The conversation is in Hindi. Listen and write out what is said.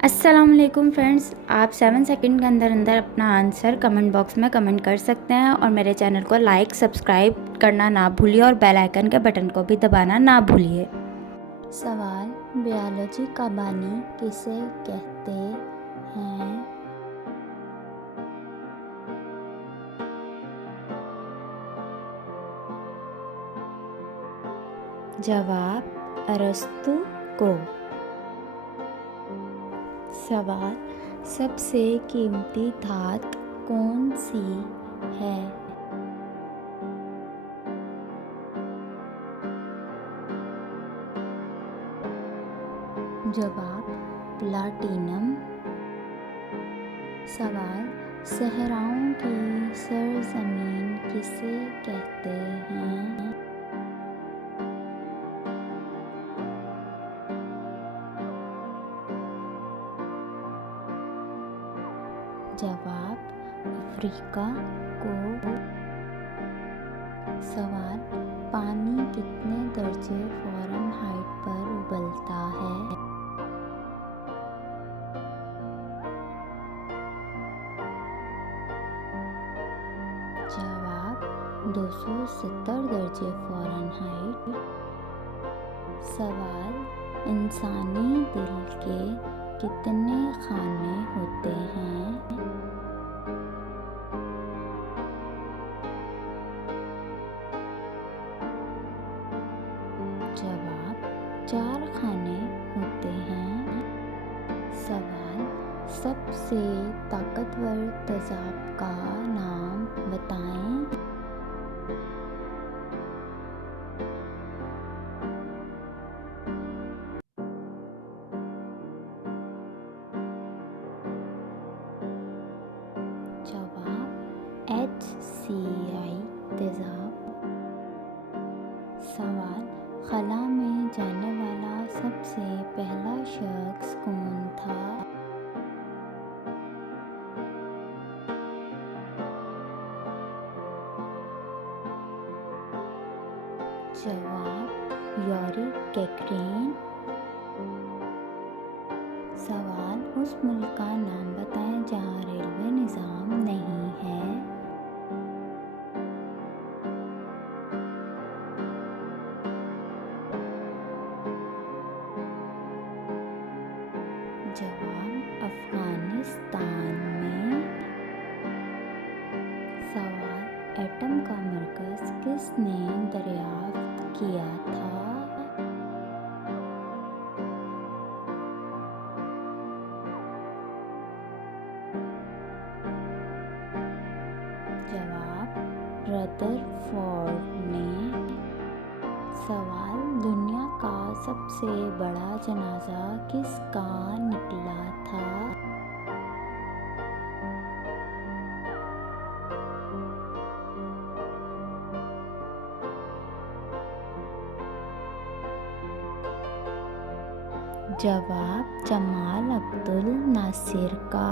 अस्सलामुअलैकुम फ्रेंड्स, आप 7 सेकंड के अंदर अंदर अपना आंसर कमेंट बॉक्स में कमेंट कर सकते हैं और मेरे चैनल को लाइक सब्सक्राइब करना ना भूलिए और बेल आइकन के बटन को भी दबाना ना भूलिए। सवाल, बायोलॉजी का बानी किसे कहते हैं? जवाब, अरस्तु को। सवाल, सबसे कीमती धात कौन सी है? जवाब, प्लाटिनम। सवाल, सहराओं की सरजमीन किसे कहते हैं? जवाब, अफ्रीका को। सवाल, पानी कितने दर्जे फ़ारेनहाइट पर उबलता है? जवाब, 270 दर्जे फ़ारेनहाइट। सवाल, इंसानी दिल के कितने खाने होते हैं? जवाब, 4 खाने होते हैं। सवाल, सबसे ताकतवर तेज़ाब का नाम बताएं। जवाब, HCl तेज़ाब। सवाल, खला में जाने वाला सबसे पहला शख्स कौन था? जवाब, यूरी गैगरिन। सवाल, उस मुल्क का नाम बताएं जहाँ रेलवे निज़ाम नहीं है। जवाब, अफ़गानिस्तान में। सवाल, एटम का मरकज़ किसने दरियाफ्त किया था? जवाब, रदरफोर्ड ने। सवाल, दुनिया का सबसे बड़ा जनाजा किसका निकला था? जवाब, जमाल अब्दुल नासिर का।